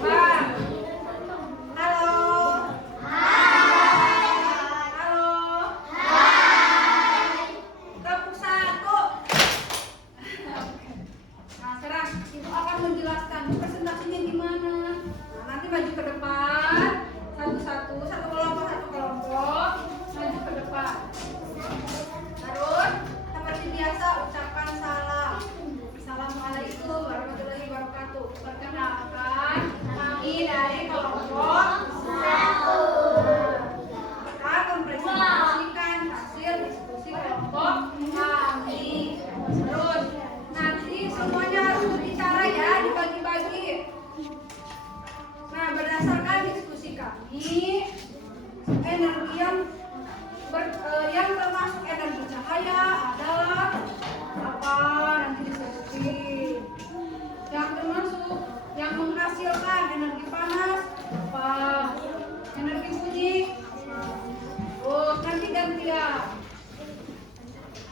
Bang. Halo. Halo. Kelompok 1. Nah, sekarang Ibu akan menjelaskan presentasinya gimana. Nah, nanti maju ke depan, satu-satu, satu kelompok, maju ke depan. Terus, seperti biasa ucapkan salam. Assalamualaikum warahmatullahi wabarakatuh. Perkenalkan, kami dari kelompok 1. Kita mempresentasikan hasil diskusi kelompok kami. Terus, nanti semuanya harus berbicara ya, dibagi-bagi. Nah, berdasarkan diskusi kami, energi yang termasuk energi cahaya adalah apa? Nanti diskusi. Yang termasuk yang menghasilkan energi panas apa? Energi bunyi. Oh, nanti gantian.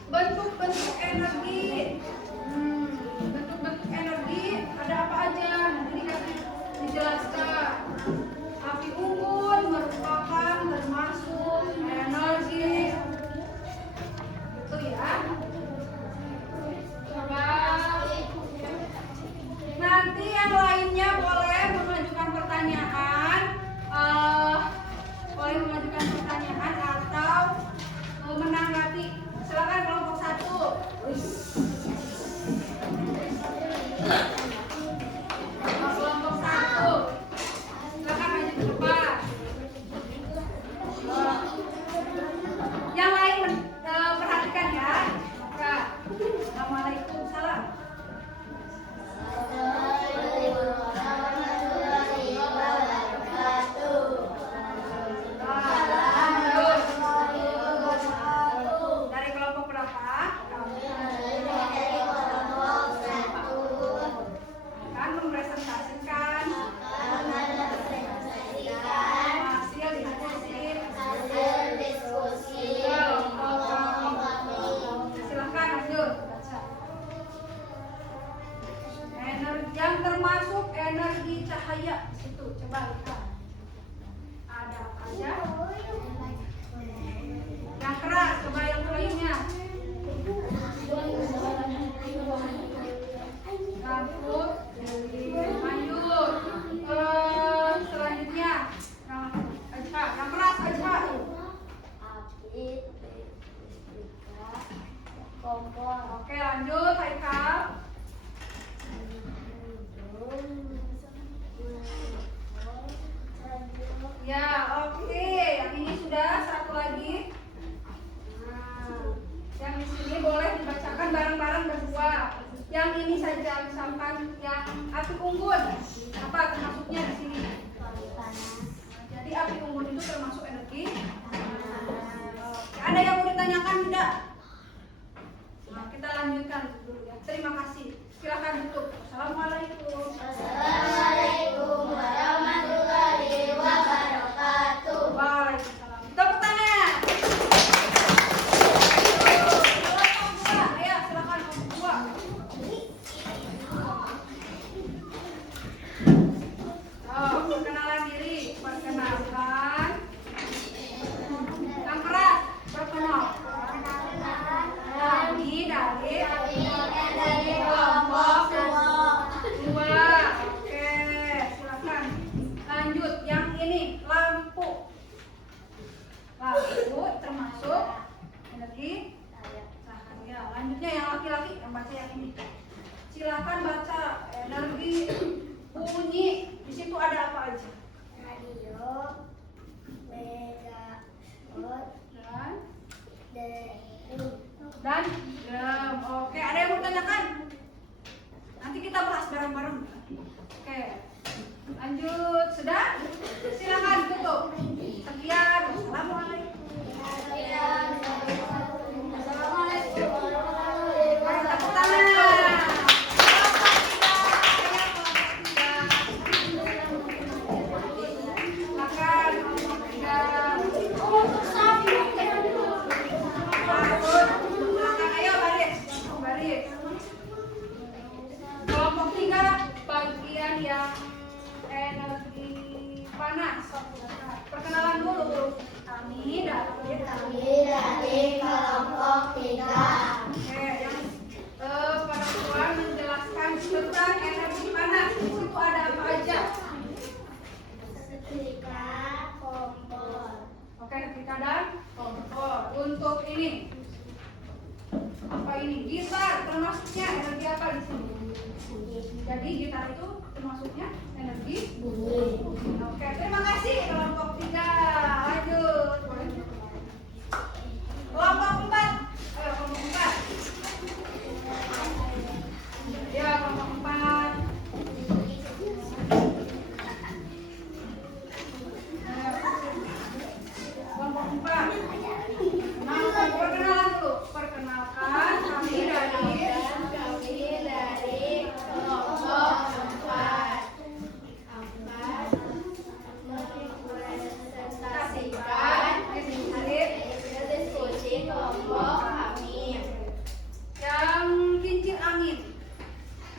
Bentuk-bentuk energi. Bentuk-bentuk energi ada apa aja? Nanti dikasih dijelaskan. Api unggun merupakan termasuk energi. Itu ya. Coba. Nanti yang lainnya boleh mengajukan pertanyaan. Boleh mengajukan pertanyaan atau menanggapi. Silakan kelompok 1. Kelompok 1. Silakan maju ke depan. Yang lain perhatikan ya. Maka, Assalamualaikum. Salam. Dari kelompok berapa? Akan mempresentasikan hasil diskusi kelompok kami. Silahkan lanjut baca. Energi yang termasuk energi cahaya situ, coba lihat. Ada apa aja? Yang keras, coba yang lainnya. Rambut, lanjut. Selanjutnya, yang keras aja. Oke, lanjut, Haikal. Ya, oke. Yang ini sudah, satu lagi. Nah, yang di sini boleh dibacakan bareng-bareng berdua. Yang ini saja, misalkan yang api unggun. Apa termasuknya di sini? Jadi api unggun itu termasuk energi. Ada yang mau ditanyakan tidak? Nah, kita lanjutkan dulu ya. Terima kasih. Silakan duduk. Assalamualaikum. Assalamualaikum warahmatullahi wabarakatuh. Waalaikumsalam. Tepuk tangan. Kelompok 2. Ayo silakan kelompok 2. Perkenalan diri. Perkenalkan. Yang keras. Perkenalkan. Kami dari kelompok 2. selanjutnya yang laki-laki yang baca yang ini. Silakan baca energi bunyi. Di situ ada apa aja? Radio, megafon, dan drum. Oke, ada yang mau tanyakan? Nanti kita bahas bareng-bareng. Oke, lanjut. Sudah? Silakan tutup. Sekian. Wassalamualaikum. Assalamualaikum. Mari tepuk tangan. Silakan. Ayo baris. Baris. Kelompok 3 bagian yang energi panas. Perkenalan dulu. Kami dari kelompok 3. Oke, yang perempuan menjelaskan tentang energi panas. Di situ ada apa aja? Setrika, kompor. Oke, ketika dan kompor. Untuk ini apa ini? Gitar termasuknya energi apa di sini? Jadi gitar itu termasuknya energi Bunyi. Oke, terima kasih kelompok 3. Lanjut. Kelompok 4. Ayo kelompok 4. Ya, kelompok 4. Kelompok 4. Nah, perkenalan dulu. Perkenalkan kami dari kelompok 4. Merepresentasikan diskusi kelompok kami. yang kincir angin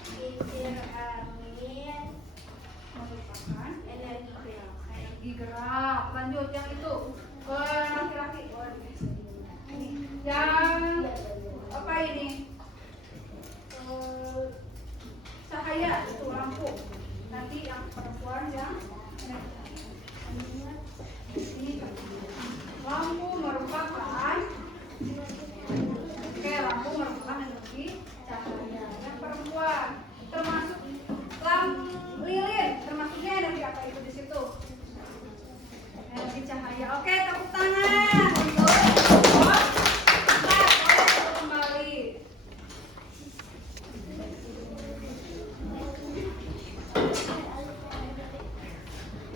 Kincir angin, merupakan energi gerak. energi gerak. Lanjut yang itu ke laki-laki. Yang apa ini? Cahaya itu lampu. Nanti yang perempuan yang ini lampu merupakan lampu merupakan energi cahaya. Yang perempuan termasuk lampu lilin termasuknya energi apa itu di situ? Energi cahaya. Oke, tepuk tangan untuk kelompok 4. Boleh kembali.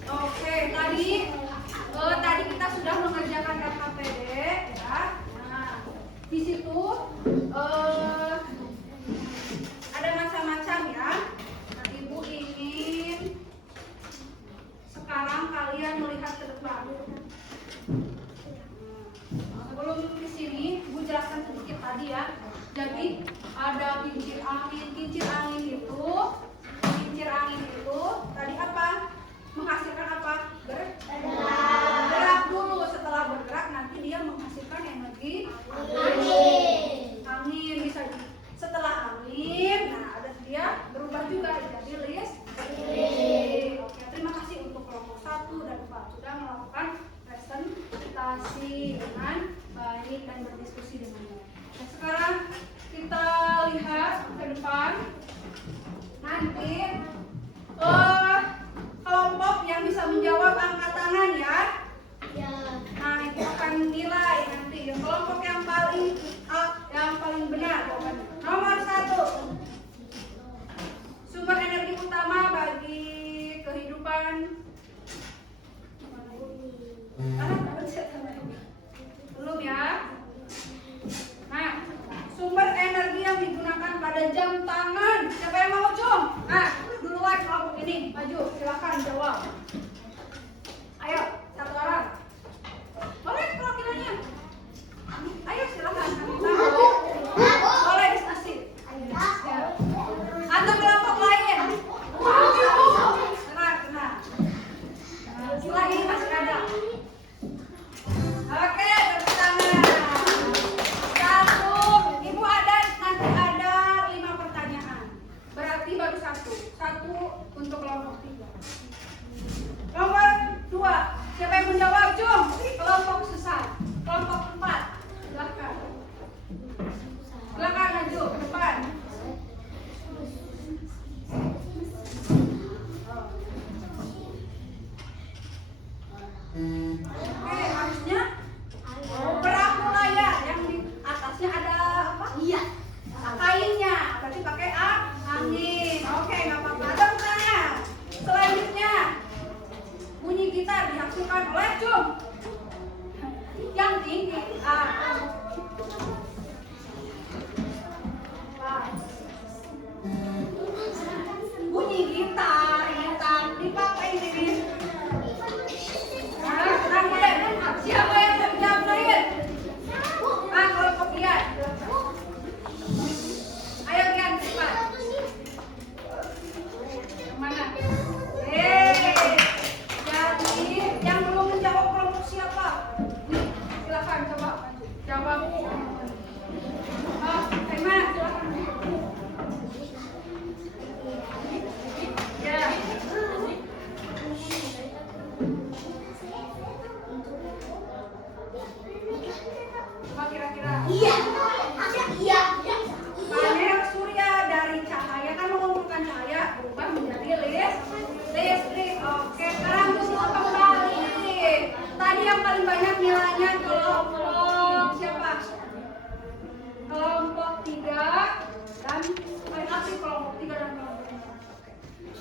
Oke, tadi kita sudah mengerjakan KKPD ya. Nah, di situ ada macam-macam ya. Nah, Ibu ingin sekarang kalian melihat ke depan. Sebelum di sini, Ibu jelaskan sedikit tadi ya. Jadi ada kincir angin. Kincir angin itu tadi apa? Menghasilkan apa? Bergerak dulu. Setelah bergerak nanti dia menghasilkan energi angin bisa. Setelah angin, nah ada dia berubah juga jadi listrik. Oke, terima kasih untuk kelompok 1 dan 4 sudah melakukan presentasi dengan baik dan berdiskusi dengan baik. Nah, sekarang kita lihat ke depan. Nanti kelompok yang bisa menjawab angkat tangan ya. Nah, itu akan nilai nanti kelompok yang paling benar jawabannya. Nomor 1. Sumber energi utama bagi kehidupan. Belum ya. Nah, sumber energi yang digunakan pada jam tangan. Siapa yang mau cung? Nah, duluan kelompok ini maju, silakan jawab. Ayo, satu orang. Boleh perwakilannya. Ayo silakan. Boleh diskusi. Atau kelompok lain. Tenang. Setelah ini masih ada. Oke, tepuk tangan. 1. Ibu nanti ada 5 pertanyaan. Berarti baru 1. 1 untuk kelompok 3.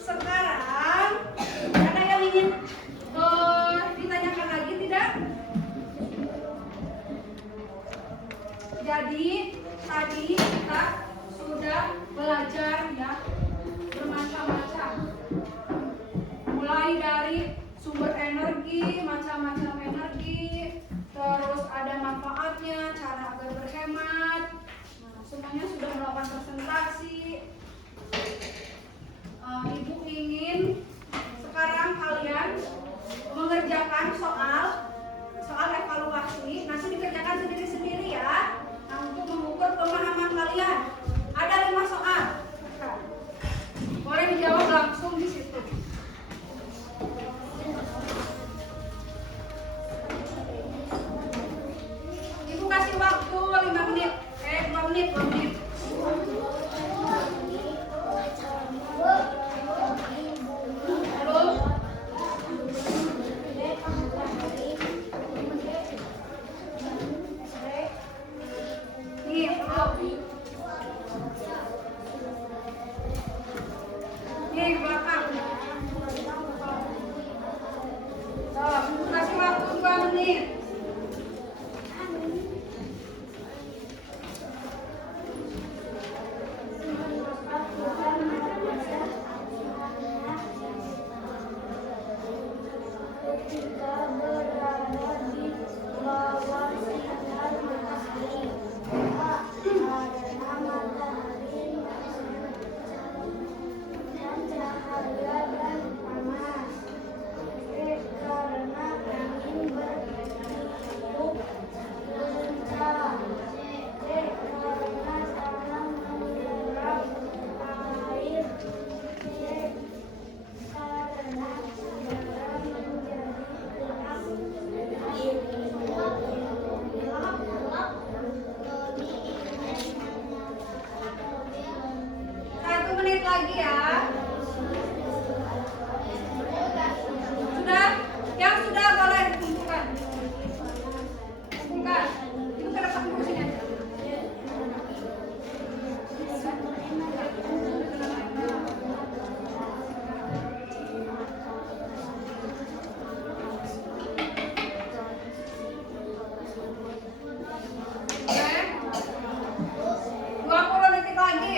Sekarang ada yang ingin ditanyakan lagi tidak? Jadi tadi kita sudah belajar ya bermacam-macam, mulai dari sumber energi, macam-macam energi, terus ada manfaatnya, cara agar berhemat. Nah, semuanya sudah melakukan presentasi. Ibu ingin sekarang kalian mengerjakan soal evaluasi. Nanti dikerjakan sendiri-sendiri ya. Nah, untuk mengukur pemahaman kalian. Ada 5 soal. Boleh dijawab langsung di situ. Ibu kasih waktu 5 menit. 2 menit, 2 menit. Belum? Nih, belum. Nih, ke belakang. Kasih waktu 2 menit. Lagi ya. Sudah? Yang sudah boleh dikumpulkan. Kumpulkan. Ibu ke depan dulu sini aja. Oke. 20 detik lagi.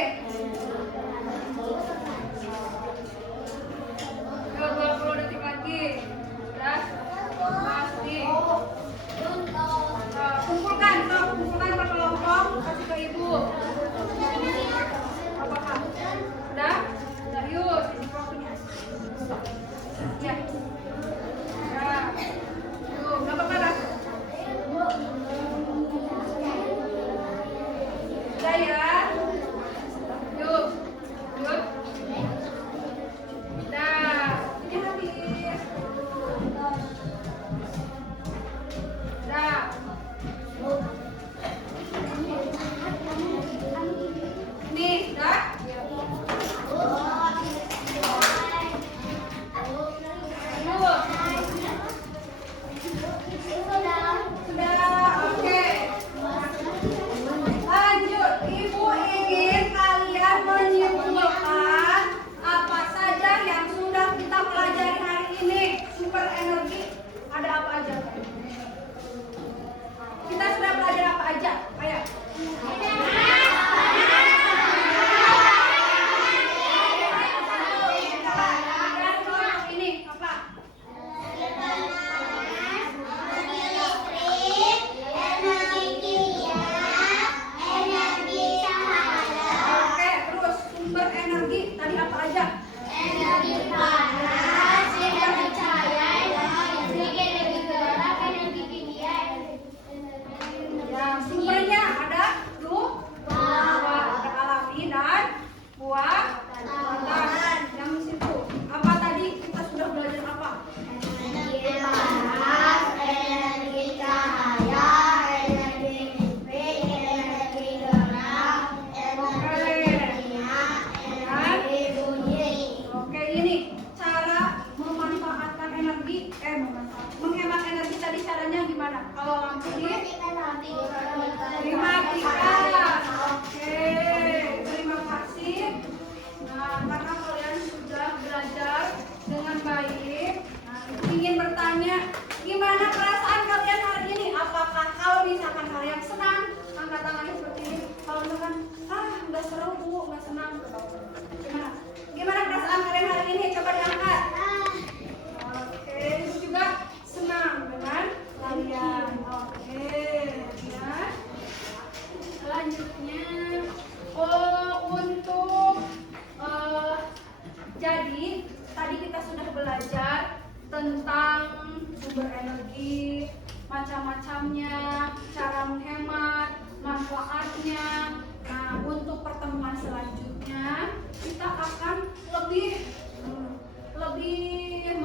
macam-macamnya, cara menghemat, manfaatnya. Nah, untuk pertemuan selanjutnya kita akan lebih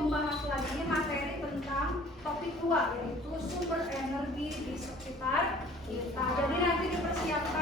membahas lagi materi tentang topik 2, yaitu sumber energi di sekitar kita. Jadi nanti dipersiapkan